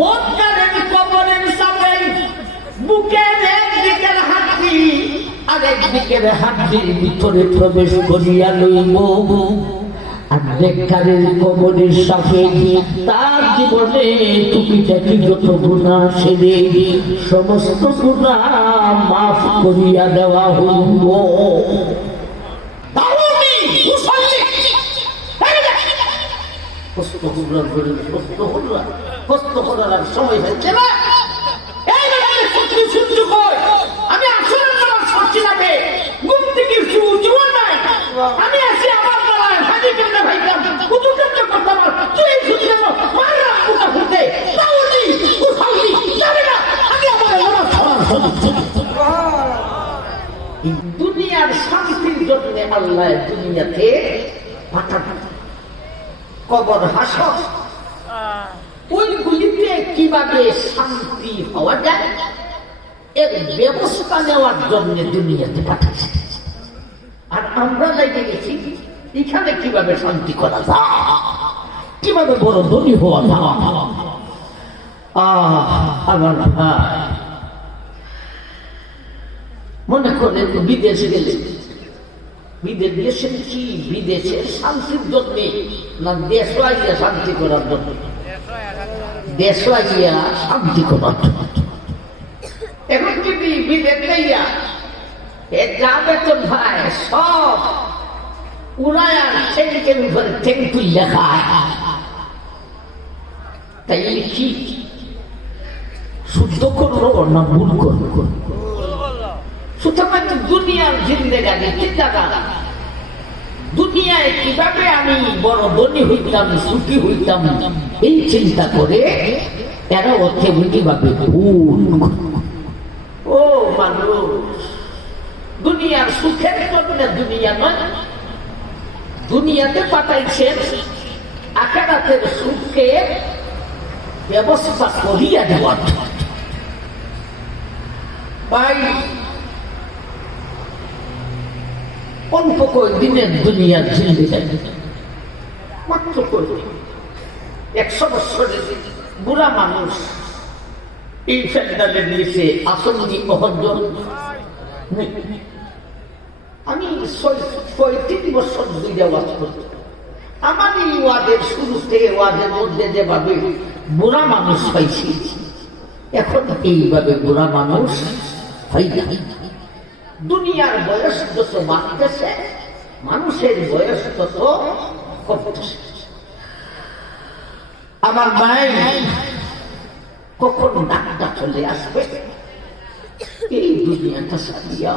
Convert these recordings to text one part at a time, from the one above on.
বদকারের কবরের সামনে বুকের একদিকের হাড্ডি আর একদিকের হাড্ডির ভিতরে প্রবেশ করিয়া লইব। আর নেককারের কবরের সাথে তার জীবনে টুকিটাকি যত গুনাহ সেরে সমস্ত গুনাহ মাফ করিয়া দেওয়া হইব। সময় হয়েছে না, আমি আসলে ঘুম থেকে জীবন নাই, আমি আছি আমার হাজি কেমনে ভাইতাম কুতু কেমনে করতাম তুই শুনলে হতে দুনিয়ার শান্তির জন্য আল্লাহ দুনিয়াতে পাঠান। কবর হাসর ওইগুলিতে কিভাবে শান্তি পাওয়া যায় এর ব্যবস্থা নেওয়ার জন্য দুনিয়াতে পাঠাচ্ছে। আর আমরা যাইতে গেছি এখানে কিভাবে শান্তি করা যায়, কিভাবে বড় ধনী হওয়া যায়। আমার ভাই মনে করেন বিদেশে গেলে, বিদেশে কি বিদেশের শান্তির জন্য না দেশ আইয়া শান্তি করার জন্য? দেশ আইয়া শান্তি করার জন্য। এখন যদি বিদেশ যাইয়া যা বেতন ভাই সব উড়ায় ঠেঙ্কের উপরে ঠেং তুলে খায়, তাই কি শুদ্ধ করলো না ভুল করলো? সুতরাং দুনিয়ার জিন্দেগানি চিন্তা করা, দুনিয়ায় কিভাবে আমি বড় ধনী হইতাম সুখী হইতাম এই চিন্তা করে এরা অর্থে কিভাবে ভুল। ও মানুষ, দুনিয়ার সুখের জন্য দুনিয়া নয়, দুনিয়াতে পাঠাইছেন আখিরাতের সুখকে ব্যবস্থা করিয়া দেওয়ার। ভাই অল্প কয়েকদিনের দুনিয়ার জিন্দেগানি, মাত্র কয়েকদিন, 100 বছরের বুড়া মানুষ এই ফেডারের নিচে আসন্নি অহজন। আমি 35 বছর দুইটা ওয়াজ করছি। আমার এই ওয়াজের শুরুতে ওয়াজের মধ্যে যেভাবে বুড়া মানুষ পাইছি, এখন এইভাবে বুড়া মানুষ হয় না। দুনিয়ার বয়স যত বাড়তেছে মানুষের বয়স তত কমতেছে। আমার মায়ের কখন ডাক্তার চলে আসবে, এই দুনিয়াটা সারিয়া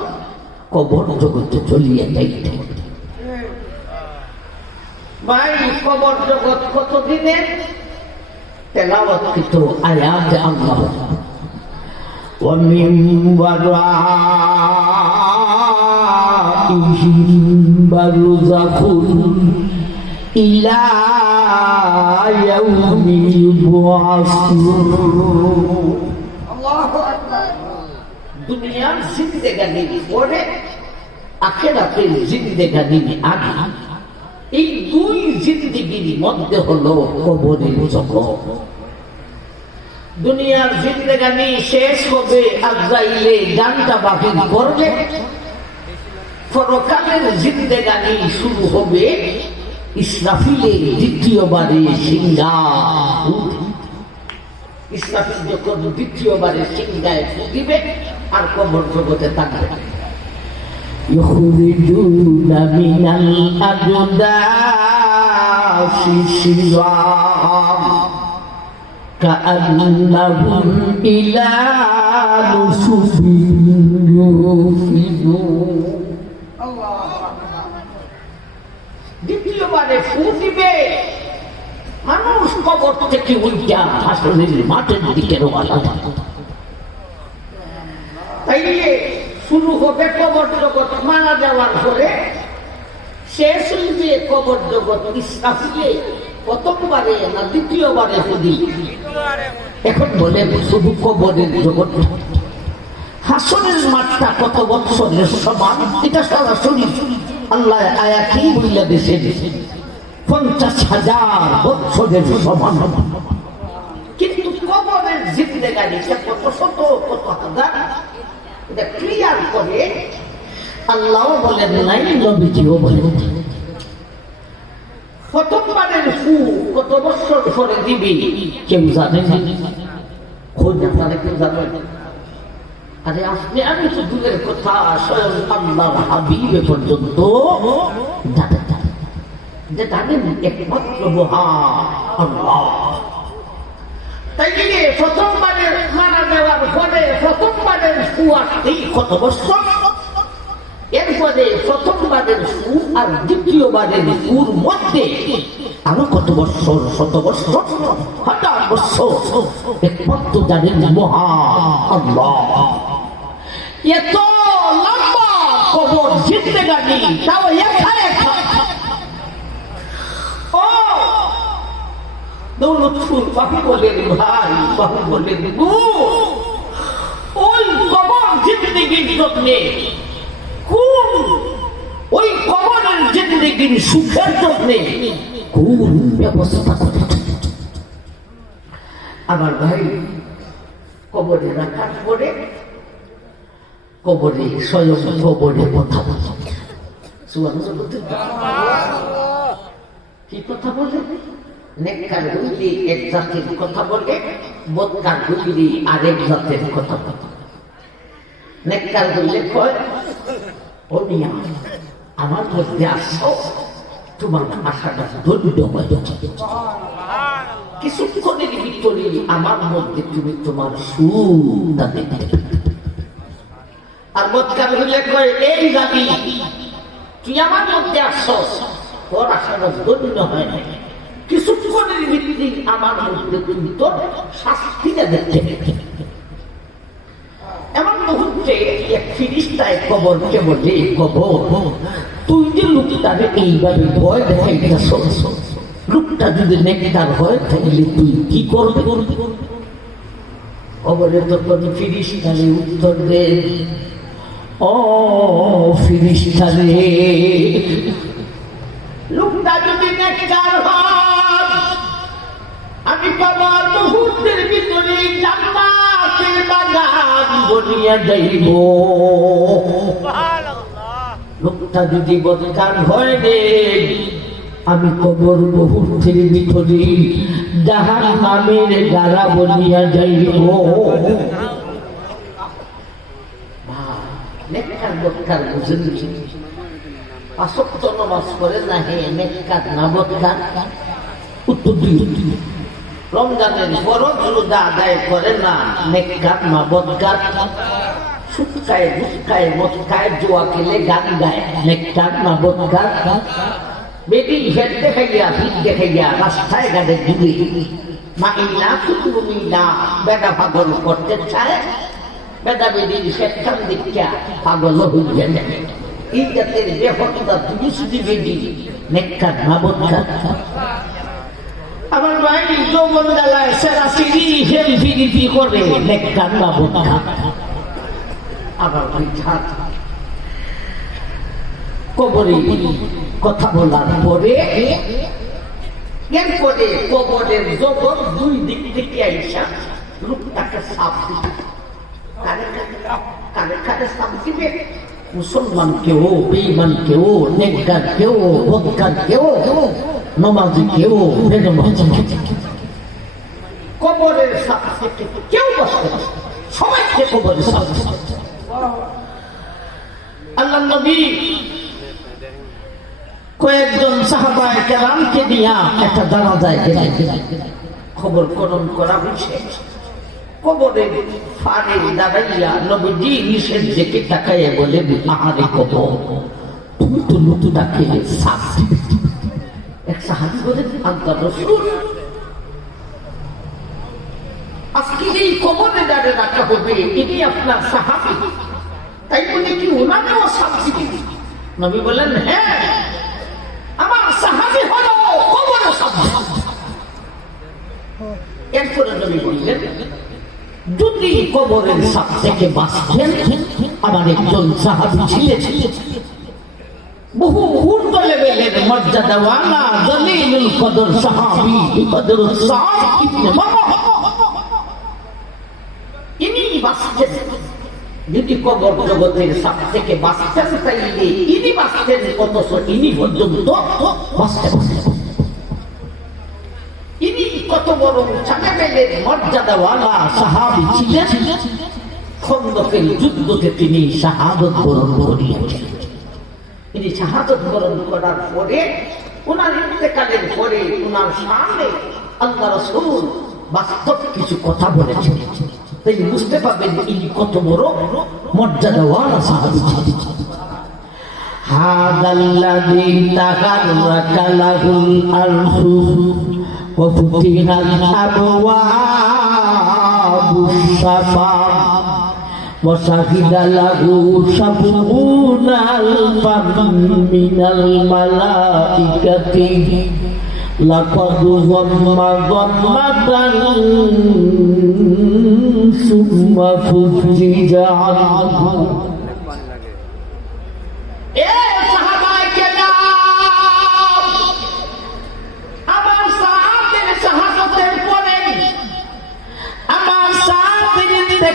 কবর জগতে চলিয়ে যাইতে হবে। ভাই কবর জগৎ কতদিনে তেলাওয়াতকৃত আয়াত আল্লাহ ومن ورائهم برزخ إلى يوم يبعثون। আল্লাহু আকবার। দুনিয়ার জিন্দেগানি পরে আখিরাতের জিন্দেগানি আগে, এই দুই জিন্দেগির মধ্যে হলো কবরের জগৎ। দুনিয়ার জিন্দেগানি শেষ হবে, আজরাইলে জানটা বাকি করবে। পরকালের জিন্দেগানি শুরু হবে ইসরাফিলের দ্বিতীয়বারে সিংহায়। ইসরাফিল যখন দ্বিতীয়বারে সিংহায় দিবে আর কবর জগতে থাকবে। ইখরিজুনা মিনাল আজদাসি শিরাম কাআন্নাহুম ইলা নুসুবিন ইউফিদুন। দ্বিতীয়বারে ফু দিবে, মানুষ কবর থেকে উঠা হাসরের মাঠের দিকে রওনা। তাইলে শুরু হবে কবর জগৎ মারা যাওয়ার পরে, শেষ হইবে কবর জগৎ ইসরাফিলে প্রথমবারে না দ্বিতীয়বারে হুদি। এখন বলে শুধু কবরের জগৎ, হাসরের মাঠটা কত বৎসরের সমান এটা সরাসরি আল্লাহ আয়াতেই বইলা দিয়েছেন 50,000 বৎসরের সমান। কিন্তু কবর জিন্দেগানিটা কত শত কত হাজার এটা ক্লিয়ার করে আল্লাহ বলেন নাই, নবীজিও বলেন। প্রথমবারের ফু কত বছর পরে দিবি কেউ জানে না, খোঁজ আপনারা কেউ জানেন? আরে আপনি আমি তো দূরের কথা, স্বয়ং আল্লাহর হাবিবে পর্যন্ত যে জানেন একমাত্র মহান আল্লাহ। তাই গিয়ে প্রথমবারের মারা দেওয়ার পরে প্রথমবারের ফু আসতেই কত বছর, এরপরে প্রথমবারের ফু আর দ্বিতীয়বারের ফুর মধ্যে আরো কত বছর, শত বছর, হাজার বছর, একমাত্র জানেন মহান আল্লাহ। এত লম্বা কবর জিন্দেগানি, তাও একা একা। ও দৌলতপুর বাহু বলেন ভাই, বাহু বলেন ওই কবর জিন্দেগির জন্যে কোন, ওই কবরের জিন্দেগির সুখের জন্যে কোন ব্যবস্থা করে আমার ভাই। কবরে রাখার পরে কবরে স্বয়ং কবরে কথা বলে, কি কথা বলে? নেককার গুলি এক জাতির কথা বলে, বদকার গুলি আরেক জাতের কথা বলে। নেককার গুলি কয়, ও মিয়া আমার মধ্যে আসো, তোমার আশাটা ধন্য হয়ে যাচ্ছে, কিছুক্ষণের ভিতরে আমার মধ্যে তুমি তোমার সুরটা দেখতে। আর বদকার গুলি কয়, এই জাতি তুই আমার মধ্যে আসো, তোর আশাটা ধন্য হয় না, কিছুক্ষণের ভিতরে আমার মধ্যে তুমি তোর শাস্তিটা দেখতে। এমন মুহূর্তে এক ফিরিস্তায় কবরকে বলে, কবর তুই যে লোকটাকে এইভাবে ভয় দেখাইতেছ, লোকটা যদি নেককার হয় তাহলে তুই কি করবে? কবরে তখন ফিরিস্তারে উত্তর দে, ও ফিরিস্তারে, লোকটা যদি নেককার হয় আমি বাবার মুহূর্তের ভিতরে জান্নাতের বাগান বনিয়া যাইব। লোকটা যদি বদকার হয় রে, আমি কবর মুহূর্তের ভিতরে জাহান্নামের গাড়া বনিয়া যাইব। নেককার বদকার বুঝেন, পাঁচ ওয়াক্ত নামাজ পড়ে না, হে নেককার না বদকার? উত্তর দিন। রমজানের ফরজ রোজা আদায় করে না, নেককার না বদকার? সুটকায় গুটকায় মদকায় জুয়া খেলে গান গায়, নেককার না বদকার? বেটি হেড দেখাইয়া ভিড় দেখাইয়া রাস্তায় গাড়ে ঘুরে মাইনা কুতুমি না বেটা পাগল করতে চায়, বেটা বেটির সেখান দেখিয়া পাগল হইয়া যায়। এই জাতের বেহতা দুষ্টি বেটি নেককার না বদকার? আমার ভাই যৌবন জ্বালায় সেরা সিঁড়ি হেম ফিরিপি করে, নেককার না বদকার? আমার ভাই ঝাঁক কবরে কথা বলার পরে এরপরে কবরের জগৎ দুই দিক থেকে আইসা লোকটাকে সাপ দিবে। কারে কারে সাপ দিবে? মুসলমান কেউ, বেঈমান কেউ, নেককার কেউ, বদকার কেউ, নমাজি কেউ, বেনমাজি কেউ, কবরের সাপ থেকে কেউ বসে না, সবাইকে কবরের সাপ। আল্লাহ নবী কয়েকজন সাহাবায়ে কেরামকে নিয়ে একটা জানাজায় গেলেন, খবর করণ করা হয়েছে। কবরে ফারে দাঁড়াইয়া নবীজি নিষেধ দেখে তাকাইয়া বলে, আহারে কবর তুমি তো নতুনটাকে সাপ। এক সাহাবী বলেন, আল্লাহর রাসূল আজকে এই কবরে দাঁড়িয়ে রাখা হবে, ইনি আপনার সাহাবী, তাই বলে কি ওনাকেও সাপ দিবেন? নবী বলেন, হ্যাঁ আমার সাহাবী হলো কবরে সাপ। এরপরে নবী বললেন, যদি কবরের সাপ থেকে বাঁচতেন, আমার একজন সাহাবী ছিলেন, বহু উচ্চ লেভেলের মর্যাদাওয়ালা জলিলুল কদর সাহাবী হযরত সাদ ইবনে মারওয়া বাঁচতেন, যদি কবর জগতের সাপ থেকে বাঁচতেন তাইলে ইনি বাঁচতেন, অথচ ইনি পর্যন্ত বাঁচতেন। ইনি কত বড় চাকাবেলের মর্যাদাওয়ালা সাহাবী ছিলেন, খন্দকের যুদ্ধতে তিনি শাহাদত বরণ করিয়েছেন। তিনি শাহাদত বরণ করার পরে ওনার ইন্তেকালের পরে ওনার সামনে আল্লাহ রাসূল বাস্তব কিছু কথা বলেছেন, তাই বুঝতে পারবেন ইনি কত বড় মর্যাদাওয়ালা সাহাবী ছিলেন। হাদাল্লাযী তাহাররাকা লাহুল আরশু ওয়া ফুতিহাত আবওয়াবুস সামা ওয়া শাহিদা লাহু সাবউনা আলফান মিনাল মালাইকাতি লাকাদ যাম্মা যাম্মাতান সুম্মা ফুজিজা আনহু।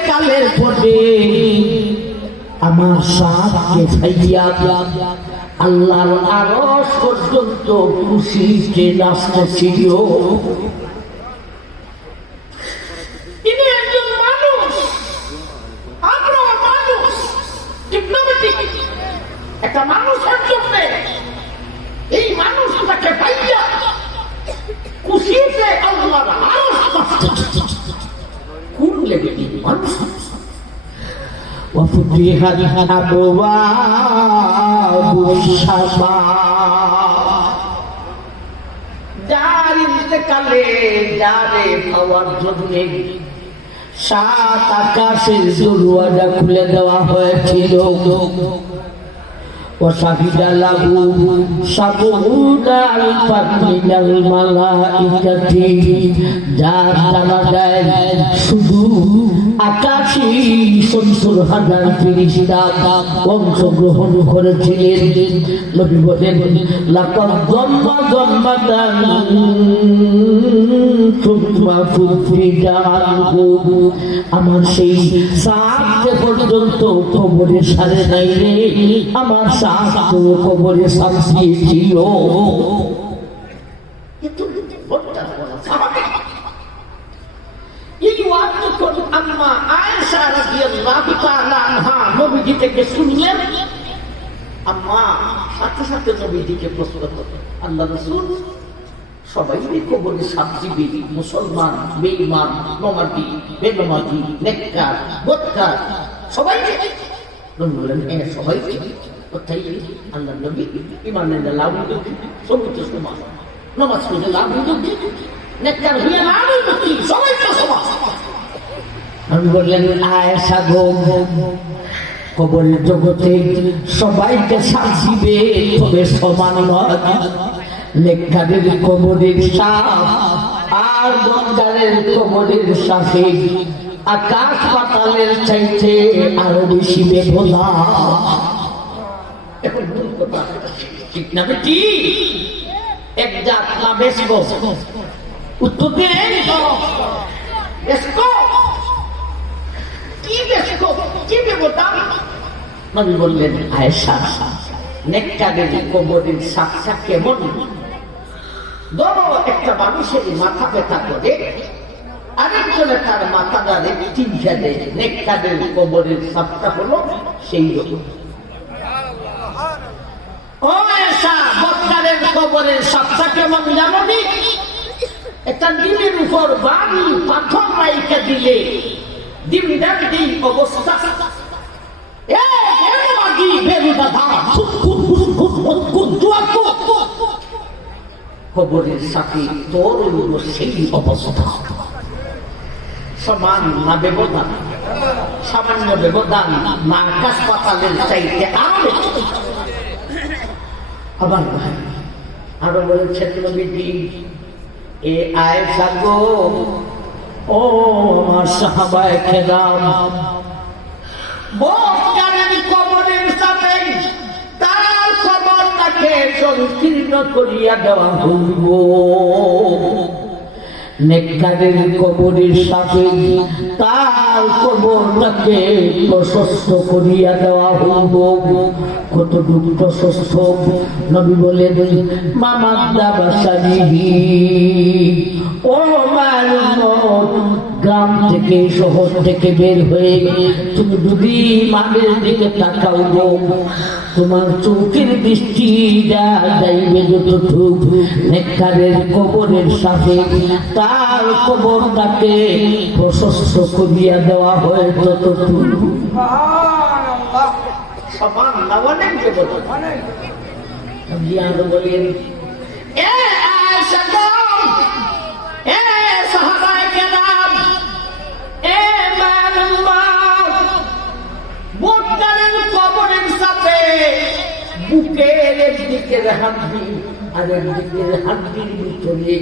কালের পরে আমার সাথে ফাইয়া আল্লাহর আরশ পর্যন্ত খুশিতে নাচতেছিল। তিনি একজন মানুষ, আমরা মানুষ, একটা মানুষের জন্য এই মানুষটাকে পাইয়া খুশিতে আল্লাহর আরশ নাচতেছিল। কোন লেগে মানুষ وفتحت أبواب السماء। যার ইন্তেকালে যারে পাওয়ার জন্য সাত আকাশের দরওয়াজা খুলে দেওয়া হয়েছিল। وشهد له سبعون ألفا من الملائكة। যার জানাজায় শুধু আকাশী ৭০,০০০ ফেরেশতা অংশগ্রহণ করেছিলেন। নবী বলেন লাকাদ যাম্মা যাম্মাতান সুম্মা ফুজিজা আনহু। আমার সেই সাত পর্যন্ত কবরে সারে নাই রে, আমার সাত কবরে সাজিয়েছিল। এই ওয়াজ যখন আম্মা আয়েশা রাদিয়াল্লাহু তাআলা আনহা নবীজি থেকে শুনলেন, আম্মা সাথে সাথে নবীজিকে প্রশ্ন করলেন, আল্লাহ রাসূল সবাই কবরে সাজিবে, মুসলমান, বেঈমান, নমাজি, বেনমাজি, নেককার, বদকার, সবাই বললেন হ্যাঁ সবাই। কোথায় আল্লাহ নবী ইমানের লাভ কি, সবই সমান, নামাজ পড়লে লাভ কি, নেককার হইয়া লাভ কি, সবাই তো সমান। আমি বললেন আয়েশা গো, কবরের জগতে সবাইকে সাজিবে, তবে সমান নয়। নেককারের কবরের সাপ আর বদকারের কবরের সাথে আকাশ পাতালের চাইতে আরো বেশি ব্যবধান। এখন ভুল কথা ঠিক না বেটি? এক জাত না বেশব উত্তর দেন কি ব্যবধান? নবী বললেন আয়েশা, নেককারের কবরের সাপটা কেমন? ধরো একটা মানুষের মাথা ব্যথা করে, আরেকজনে তার মাথাটা চিন্তা দেয়, নেককারের কবরের সাপটা হলো সেই রকম। ও আয়েশা, বদকারের কবরের সাপটা কেমন জানো নি? একটা ডিমের উপর বাড়ি পাথর রাইখা দিলে ডিমটার এই অবস্থা, কবরের সাথে তোর সেই অবস্থা। সমান না ব্যবধান? সামান্য ব্যবধান না আকাশ পাতালের চাইতে আরো। আবার আরো বলেছেন নবীজি, এ আয়েশা গো, ও আমার সাহাবায়ে কেরাম, বদকারের কবরের সাথে তার কবরটাকে সংকীর্ণ করিয়া দেওয়া হইব। নেককারের কবরের সাথে তার কবরটাকে প্রশস্ত করিয়া দেওয়া হইব। কতটুকু প্রশস্ত? নবী বলেন মামাদ্দা বাসারিহি, ও মানব, গ্রাম থেকে শহর থেকে বের হয়ে তুমি যদি মাদের দিকে তাকাও গো, তোমার চোখের দৃষ্টি যাইবে যতটুকু নেককারের কবরের সাথে তার কবরটাকে প্রশস্ত করিয়া দেওয়া হয় ততটুকু। সমান না অনেক বলেন এ আয়েশা এ সাহাবায়ে কেরাম, এ মানব, বুকের কবরের সাথে বুকের দিকের হাড্ডি আর দিকের হাড্ডির ভিতরে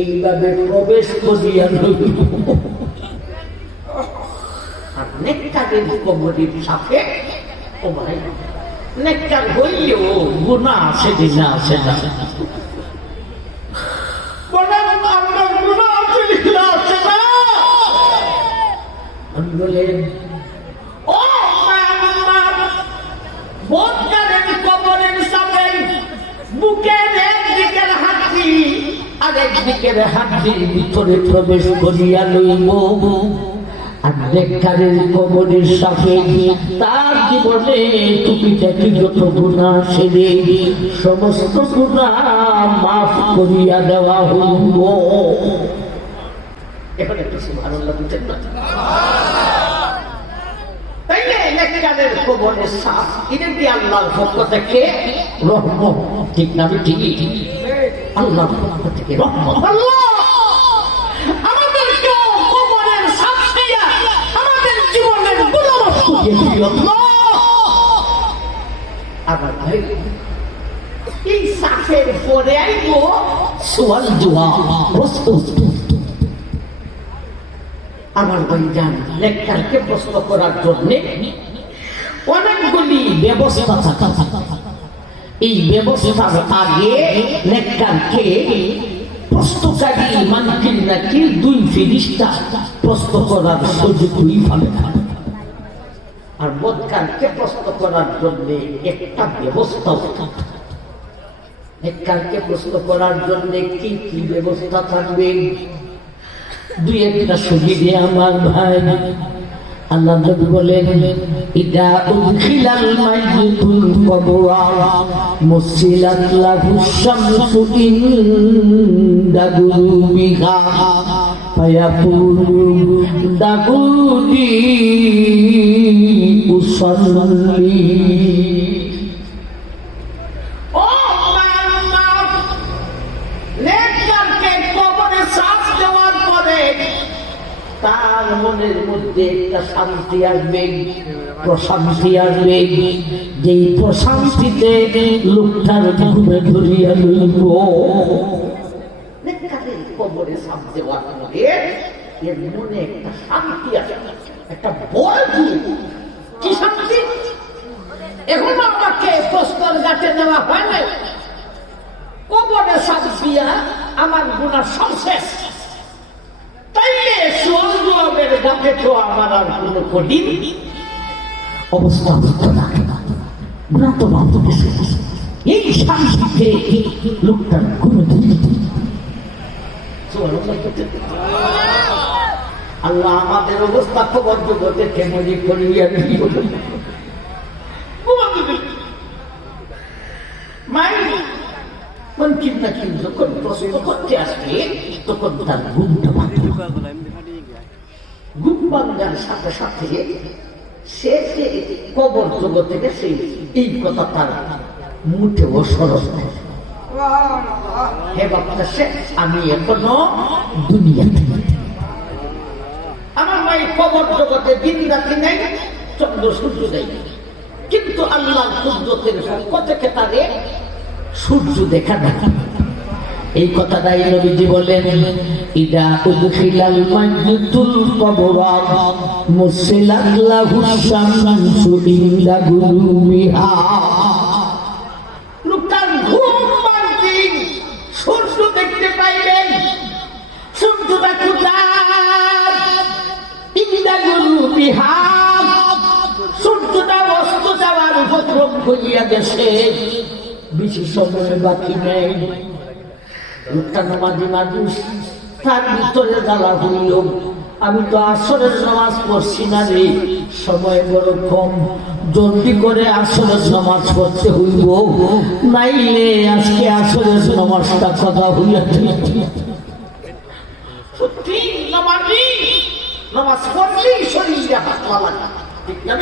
এইভাবে প্রবেশ করিয়া লইল। আর নেককারের কবরের সাথে, ও ভাই, নেককার হইলেও গুনাহ আছে না? আছে না? বলেন ও কবরের সাথে বুকের একদিকের হাড্ডি আর একদিকের হাড্ডির ভিতরে প্রবেশ করিয়া লইব। আর নেককারের কবরের সাথে তার জীবনে টুকিটাকি যত গুনাহ সেরে সমস্ত গুনাহ মাফ করিয়া দেওয়া হইব। এখন একটু সুবহানাল্লাহ বলতেন না? তাইলে নেককারের কবরের সাথ এটা কি আল্লাহর পক্ষ থেকে রহমত? ঠিক না? ঠিক, আল্লাহর পক্ষ থেকে রহমত। আল্লাহ আবার ভাই এই সাফের পরে আইব সোয়াল জবাব। আমার ভাই জান, নেককারকে প্রশ্ন করার জন্য অনেকগুলি ব্যবস্থা থাকে। এই ব্যবস্থার আগে নেককারকে প্রশ্নকারী মানকিন নাকি দুই ফেরেশতা প্রশ্ন করার সুযোগই পাবে না। আর বদকারকে প্রশ্ন করার জন্য একটা ব্যবস্থা থাকে। নেককারকে প্রশ্ন করার জন্য কি কি ব্যবস্থা থাকবে? দুই একটা সুবিধে আমার ভাই। আল্লাহ নবী বলেন ইদা উদখিলাল মাইয়িতুল কবরা মুসিলাত লাহু শামসু ইনদা গুরুবিহা ফায়াকুলু দাগুনি উসাল্লি। ও মানব, নেককারকে কবরে শ্বাস দেওয়ার পরে তার মনের মধ্যে একটা শান্তি আসবে, প্রশান্তি আসবে। যেই প্রশান্তিতে লোকটার ঘুমে ধরিয়া লইব। নেককারের কবরে শ্বাস দেওয়ার পরে এর মনে একটা শান্তি আসে, একটা বল দিয়ে। কি শান্তি? এখন আমাকে প্রস্তর গাছে নেওয়া হয় না, কবরে শ্বাস দিয়া আমার গুনাহ সব শেষ। তাইলে সোয়াল জবাবের গাছে তো আমার আর কোনো কঠিন অবস্থা হতো না। গুনাহ তো মাত্র কিছু। এই শান্তিতে লোকটার কোনো আল্লাহ আমাদের অবস্থা খবর জগতে কেমনি করিয়া দিল। যখন প্রশ্ন করতে আসবে তখন তার ঘুমটা ভাঙত। ঘুম ভাঙার সাথে সাথে সে যে কবর জগতে গেছে এই কথা তার মুঠেও সরস নেই। হে ভাবতেছে আমি এখনো দুনিয়াতে। আমার ভাই কবর জগতে দিন রাতি নেই, চন্দ্র সূর্য নেই, কিন্তু আল্লাহর কুদরতের পক্ষ থেকে তারে সূর্য দেখা দেখা। এই কথাটাই নবীজি বলেন ইদা উদখিলাল মাইয়িতুল কবরা মুসিলাত লাহু শামসু ইনদা গুরুবিহা। লোকটার ঘুম ভাঙবে, সূর্য দেখতে পাইবেন, সূর্য বিহার সূর্যটা অস্ত যাওয়ার উপক্রম হইয়া গেছে, বেশি সময় বাকি নেই। লোকটা নামাজি মানুষ, তার ভিতরে জ্বালা হইল, আমি তো আসরের নামাজ পড়ছি না রে, সময় বড় কম, জলদি করে আসরের নামাজ পড়তে হইব, নাইলে আজকে আসরের নামাজটা কথা হইয়া সত্যি নামাজি নামাজ পড়লেই শরীরে হাত লাগা, ঠিক না?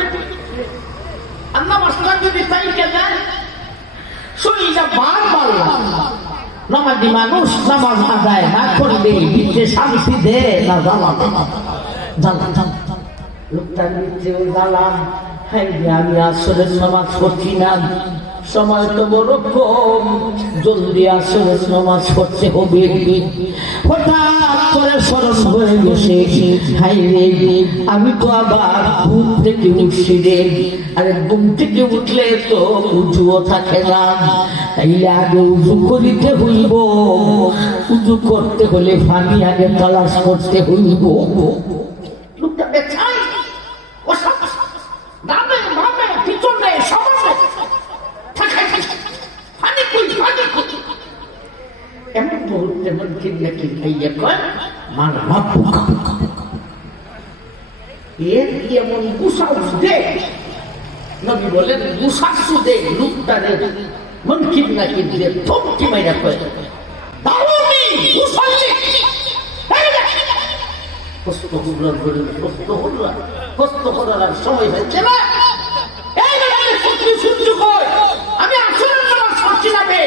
আর নামাজটা যদি তাই কেন শরীরটা বারবার লাগা। নামাজি মানুষ নামাজ আদায় না করলে ভিতরে শান্তি দে না জ্বালা জ্বালা। লোকটার ভিতরেও জ্বালা, হ্যাঁ আমি আসরের নামাজ পড়ছি না, সময় তো বড় কম, জলদি আসরের নামাজ পড়তে হবে। হঠাৎ করে স্মরণ হয়ে গেছে, হাই রে আমি তো আবার ঘুম থেকে উঠছি রে, আরে ঘুম থেকে উঠলে তো উজুও থাকে না, তাইলে আগে উজু করিতে হইব, উজু করতে হলে পানি আগে তালাশ করতে হইব। লোকটা বেচাই ডানে বামে পিছনে সামনে এমন মুহূর্তে মন কিনা কি খাইয়া কয় মার বাপুকা এর এমন গুসাস দে, নবী বলেন গুসাস দে লোকটারে মন কিনা কি দিয়ে থমকি মাইরা কয় দাওনি গুসালি কষ্ট হুল্লা করে কষ্ট করার সময় হয়েছে না। এই মানে সত্যি সূর্য কই আমি আসলে নামাজ পড়ছি না বে,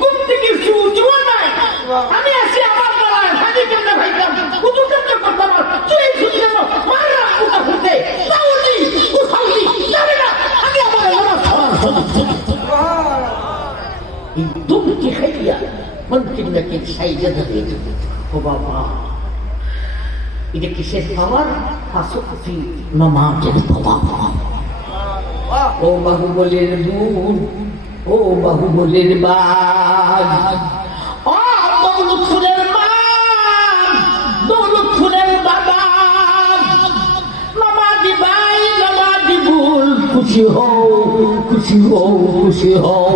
ঘুম থেকে সূর্য নাই, আমি আসি আমার গলায় হাজি কেমনে ভাইতাম, উজু কেমনে করতাম, তুই সূর্য মারা পুতা হতে দাওনি গুসালি জানি না আমি আমার নামাজ পড়ার সুবহানাল্লাহ। এই দুঃখী খাইয়া মন কিনা কি সাইজা ধরে ও বাবা, এটা কিসের পাওয়ার? আসক্তি নামাজের পাওয়ার। ও বাহুবলের বুন, ও বাহুবলের বাঘ, ও দৌলতপুরের মা, দৌলতপুরের বাবা, নামাজি ভাই নামাজি বুল, খুশি হও খুশি হও খুশি হও,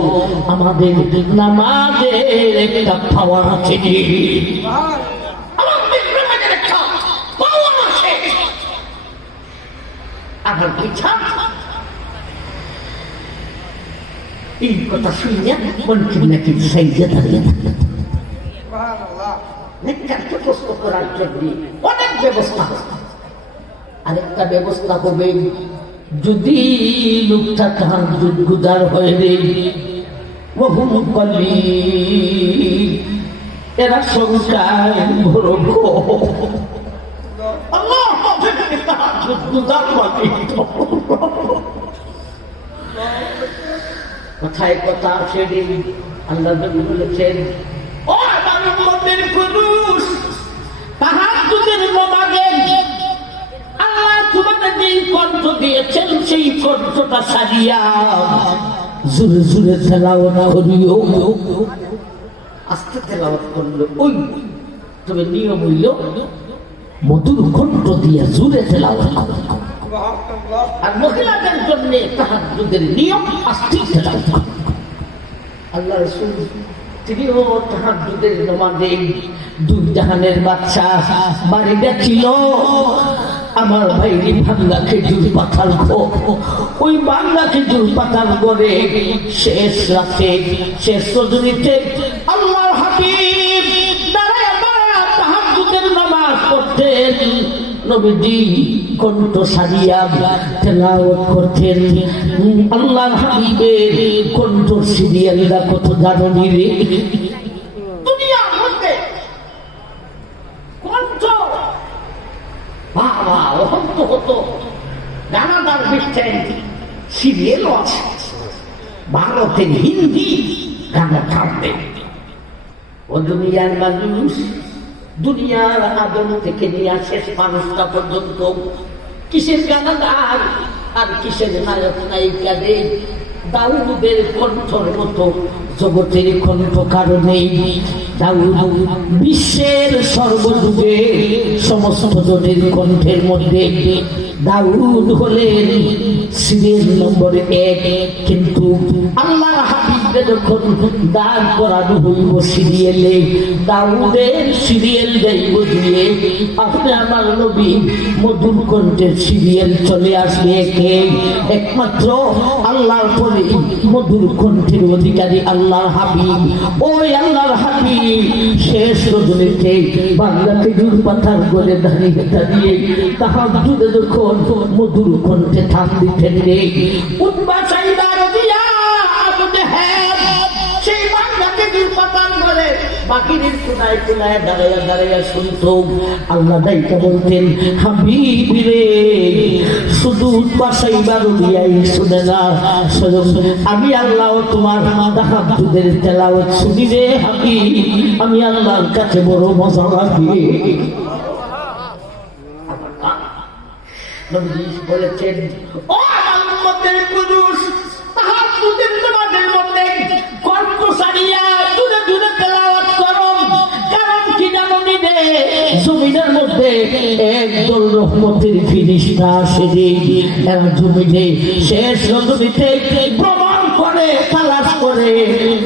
আমাদের নামাজের একটা পাওয়ার আছে। আমার পিছা এই কথা শুনে মন কিনা কি সাইজে দাঁড়িয়ে থাকে। নেককারকে প্রশ্ন করার জন্য অনেক ব্যবস্থা হবে। আরেকটা ব্যবস্থা হবে, যদি লোকটা তাহাজ্জুদ গুজার হয়ে দেয়, ওহুম কলিল, এরা সংখ্যায় বড় আল্লাহ কথায় কথা আসে, আল্লাহ নবী বলেছেন ও আমার উম্মতের পুরুষ, তাহাজ্জুদের নামাজে আল্লাহ তোমাদের যে কণ্ঠ দিয়েছেন সেই কণ্ঠটা সারিয়া জোরে জোরে তেলাওয়াত করিও। আস্তে তেলাওয়াত করলো ওই, তবে নিয়ম হইল মধুর কণ্ঠ দিয়ে জোরে তেলাওয়াত করো। আর মহিলাদের জন্য তাহাজ্জুদের নিয়ম আস্তে তেলাওয়াত। আল্লাহ রাসূল তিনিও তাহাজ্জুদের নামাজে দুই জাহানের বাদশা বাড়িতে ছিল, আমার ভাই ভাঙ্গা খেজুর পাতাল ওই বাংলা খেজুর পাতাল করে শেষ রাতে শেষ রজনীতে আল্লাহর হাবিব দাঁড়ায় তাহাজ্জুদের নামাজ পড়তেন। নবীজি কণ্ঠ সারিয়া তেলাওয়াত করতেন। আল্লাহর হাবিবের কণ্ঠ সিরিয়ালটা কত জানি রে, দুনিয়ার মধ্যে কণ্ঠ বাবা অহন্ত হতো। দানাদার বিষ্টেন সিরিয়ালও আছে, ভারতের হিন্দি গানা থাকবে। ও দুনিয়ার মানুষ, দুনিয়ার আদম থেকে নিয়ে শেষ মানুষটা পর্যন্ত কিসের গানাদার আর কিসের নায়ক নায়িকাদের দাউদের কণ্ঠর মতো জগতের কণ্ঠ কারণে দাউদ বিশ্বের সর্বযুগে সমস্ত জনের কণ্ঠের মধ্যে দাউদ হলেন সিরিয়াল নম্বর 1, কিন্তু আল্লাহর হাবিবকে যখন দাঁড় করানো হইব সিরিয়ালে, দাউদের সিরিয়াল যাইব দিয়ে আপনি আমার নবী মধুর কণ্ঠের সিরিয়াল চলে আসবে একমাত্র আল্লাহর পরে মধুর কণ্ঠের অধিকারী আল্লাহর হাবিব। ওই আল্লাহর হাবিব শেষ রজনীতে বাংলাতে জুর পাথার করে দাঁড়িয়ে দাঁড়িয়ে তাহাজ্জুদে যখন মধুর কণ্ঠে থাম দিতেন রে, উতবা সাইবা রাদিয়া আবু জাহেল সেই বাংলাতে জুর পাথার করে বাকিদের কোনায় কোনায় দাঁড়াইয়া দাঁড়াইয়া শুনতো। আল্লাহ দাইকা বলতেন, হাবিব রে শুধু উতবা সাইবা রাদিয়াই শুনে না, স্বয়ং আমি আল্লাহ তোমার তাহাজ্জুদের তেলাওয়াত শুনি রে হাবিব, আমি আল্লাহর কাছে বড় মজা লাগে। নবী বলেছেন, ও আমার উম্মতের পুরুষ, তাহাজ্জুদের নামাজের মধ্যে কণ্ঠ সারিয়া দূরে দূরে তেলাওয়াত করো, কারণ কি জানো নি রে, জমিনের মধ্যে একদল রহমতের ফেরেশতা আসে রে, এরা জমিনে শেষ রজনীতে ভ্রমণ করে তালাশ করে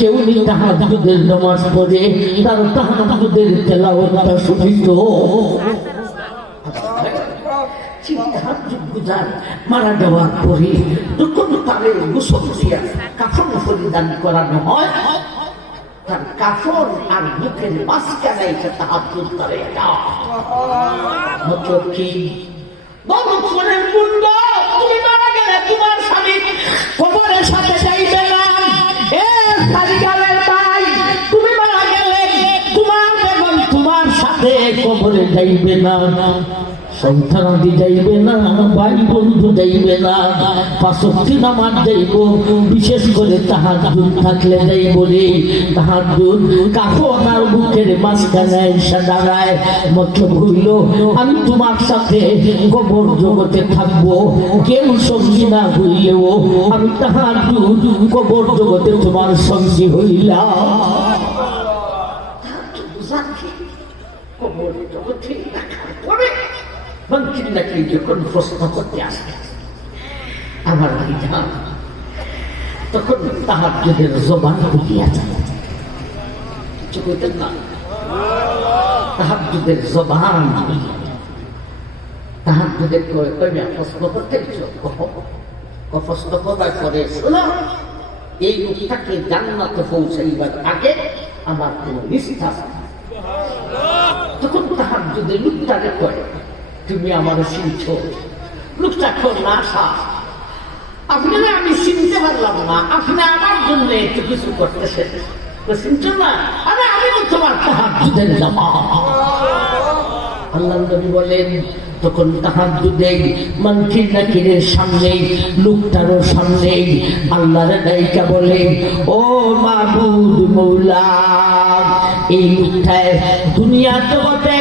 কেউ নি তাহাজ্জুদের নামাজ পড়ে তার তাহাজ্জুদের তেলাওয়াতটা শুনিত। মারা যাওয়ার পরে যখন তাদের গোসল দিয়া কাফন পরিধান করানো হয়, তার কাফন আর মুখের মাঝখানে এসে তাহাজ্জুদ করে মতলব কি, বলছেন কুণ্ড তুমি মারা গেলে তোমার স্বামী কবরের সাথে যাইবে না, এ সারিগালের ভাই তুমি মারা গেলে তোমার বেগম তোমার সাথে কবরে যাইবে না, সন্তানাদি যাইবে না, ভাই বন্ধু যাইবে না, পাঁচ ওয়াক্ত নামাজ যাইব, বিশেষ করে তাহাজ্জুদ থাকলে যাইব রে। তাহাজ্জুদ কাফন আর বুকের মাঝখানে এসে দাঁড়ায়, মতলব হইল আমি তোমার সাথে কবর জগতে থাকবো, কেউ সঙ্গী না হইলেও আমি তাহাজ্জুদ কবর জগতে তোমার সঙ্গী হইলাম। কবর জগতে দেখার পরে মন্ত্রী নাকি যখন প্রশ্ন করতে আসে আমার বিধান, তখন তাহাজ্জুদের জবান খুলিয়া যায়, কিছু কইতেন না, তাহাজ্জুদের জবান তাহাজ্জুদের প্রশ্ন করতে প্রশ্ন করবার পরে শোনো, এই লোকটাকে জান্নাতে পৌঁছাইবার আগে আমার কোন নিষ্ঠা। তখন তাহাজ্জুদের লোকটাকে কয়, তুমি আমার চিনছ? লোকটা এখন না আসা, আপনি না আমি চিনতে পারলাম না, আপনি আমার জন্য একটু কিছু করতেছেন, চিনছেন না? আরে আমি তো তোমার তাহাজ্জুদের জামাত। আল্লাহ নবী বলেন, তখন তাহাজ্জুদে মন্ত্রী নাকিরের সামনে লোকটারও সামনে আল্লাহর দায়িকা বলে, ও মাবুদ মৌলা, এই লোকটায় দুনিয়ার জগতে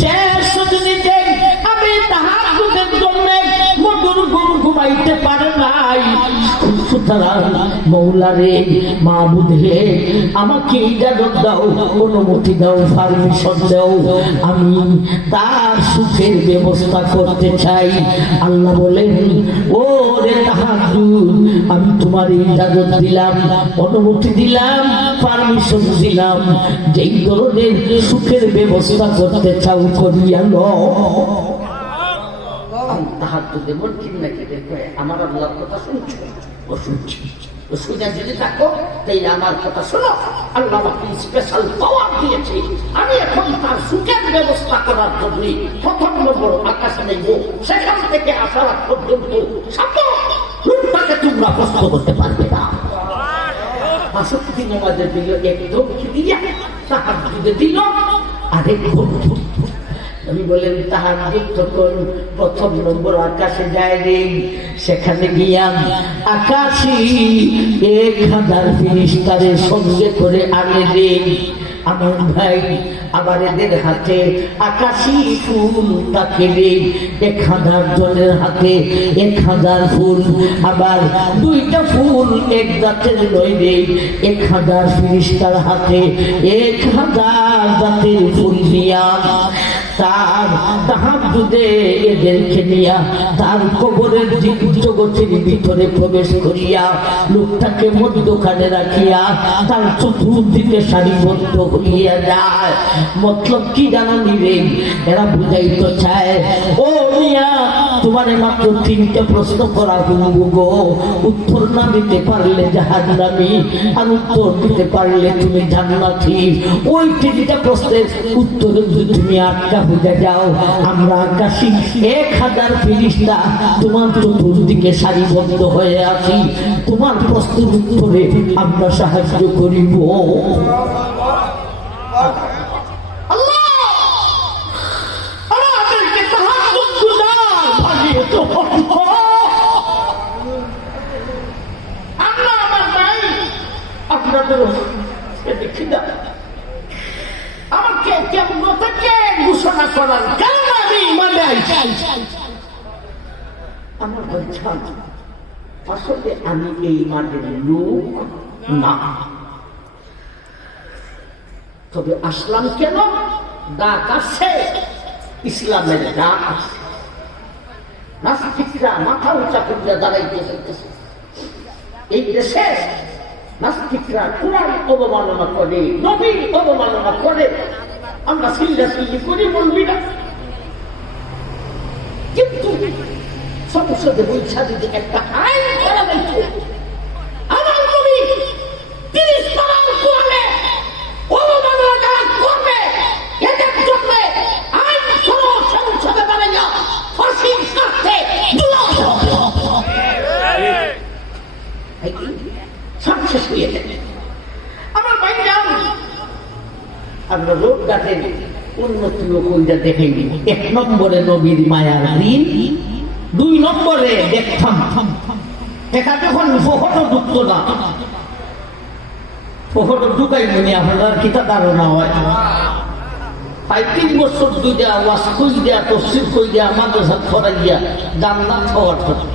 শেষ রজনীতে আমি তাহাজ্জুদের জন্য মধুর ঘুম ঘুমাইতে পারে নাই, সুতরাং মৌলা রে, মাবুদ হে, আমাকে ইজাজত দাও, অনুমতি দাও, পারমিশন দাও, আমি তার সুখের ব্যবস্থা করতে চাই। আল্লাহ বলেন, ও রে তাহাজ্জুদ, আমি তোমার ইজাজত দিলাম, অনুমতি দিলাম, পারমিশন দিলাম, যেই ধরনের সুখের ব্যবস্থা করতে চাও করিয়া লও। তাহাজ্জুদে মন্ত্রী নাকি আমার আল্লাহর কথা শুনছো? ও শুনছি। শুনে যদি থাকো তাইলে আমার কথা শোনো, আল্লাহ আমাকে স্পেশাল পাওয়ার দিয়েছে, আমি এখন তার সুখের ব্যবস্থা করার জন্য প্রথম নম্বর আকাশে নেব, সেখান থেকে আসার পর্যন্ত লোকটাকে তোমরা প্রশ্ন করতে পারবে না। 65 নামাজের দিল একদম দিয়া, তাহাজ্জুদে দিল আরেক বন্ধু। আমি বলেন তাহাজ্জুদ তখন প্রথম নম্বর আকাশে যায় রে, সেখানে গিয়া আকাশী 1000 ফেরেশতাদের সঙ্গে করে আনে রে। আমার ভাই, আবার এদের হাতে আকাশী ফুল থাকে রে, 1000 জনের হাতে 1000 ফুল, আবার 2টা ফুল এক জাতের নয় রে, 1000 ফেরেশতার হাতে 1000 জাতের ফুল দিয়া তার তাহাজ্জুদে এদেরকে নিয়া তার কবরের জগতের ভিতরে প্রবেশ করিয়া লোকটাকে মধ্যখানে রাখিয়া তার চতুর্দিকে সারিবদ্ধ হইয়া যায়। মতলব কি জানো নিবে, এরা বুঝাইতে চায় ও মিয়া তোমার মাত্র 3টা প্রশ্ন করা হইব গো, উত্তর না দিতে পারলে জাহান্নামী আর উত্তর দিতে পারলে তুমি জান্নাতি। ওই 3টা প্রশ্নের উত্তরে যদি তুমি আটকা হয়ে যাও, আমরা আকাশী 1000 ফেরেশতা তোমার চতুর্দিকে সারিবদ্ধ হয়ে আছি, তোমার প্রশ্নের উত্তরে আমরা সাহায্য করিব। আমাকে কেমন থেকে ঘোষণা করার কেন আমি মানে আমার বলছেন আসলে আমি এই মাঠের লোক না, তবে আসলাম কেন, ডাক আছে, ইসলামের ডাক আছে। নাস্তিকরা মাথা উঁচা করে দাঁড়াইতেছে। এই দেশে নাস্তিকরা কোরআন অবমাননা করে, নবীর অবমাননা করে, আমরা সিল্লাসিল্লি করি বলবি না, কিন্তু সংসদে বৈশা যদি একটা আইন করা যাইত, আমার নবী 30 পারার কোরআনে অবমাননা যারা করবে এদের জন্য আইন করো, সংসদে বানাইয়া ফাঁসির কাছে ঝুলাও। সব শেষ হয়ে যাবে। আমার ভাই যান, আমরা রোড ঘাটের উন্নতি কইরা দেখাই। 1 নম্বরে নবীর মায়ার দিন, 2 নম্বরে দেখতাম দেখা যখন ফটো ঢুকতো না, ফটো ঢুকাই মনে আপনার কিতা ধারণা হয়। 3 বছর 2টা ওয়াজ কই দেয়া, তফসির কই দেয়া, মাদ্রাসা ছড়াই দিয়া জান্নাত হওয়ার কথা।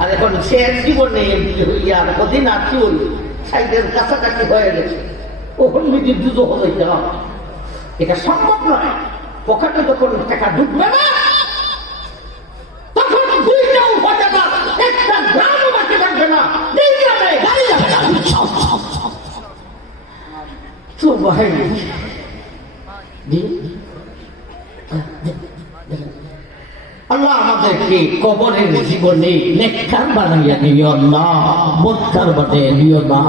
আর এখন শেষ জীবনে এমপি হইয়া আর কদিন আছি হইল, সাইডের কাছাকাছি হয়ে গেছে, ওখান থেকে দুধ হয়ে যাওয়া এটা সম্ভব নয়। পকেটে যখন টাকা ঢুকবে না, তখন 2টা উপজেলা, 1টা গ্রামও বাকি থাকবে না, গাড়ি যাবে না। তো ভাই আল্লাহ আমাদেরকে কবরের জীবনে নেককার বানাইয়া দিও না, বদকার বানাইয়া দিও না।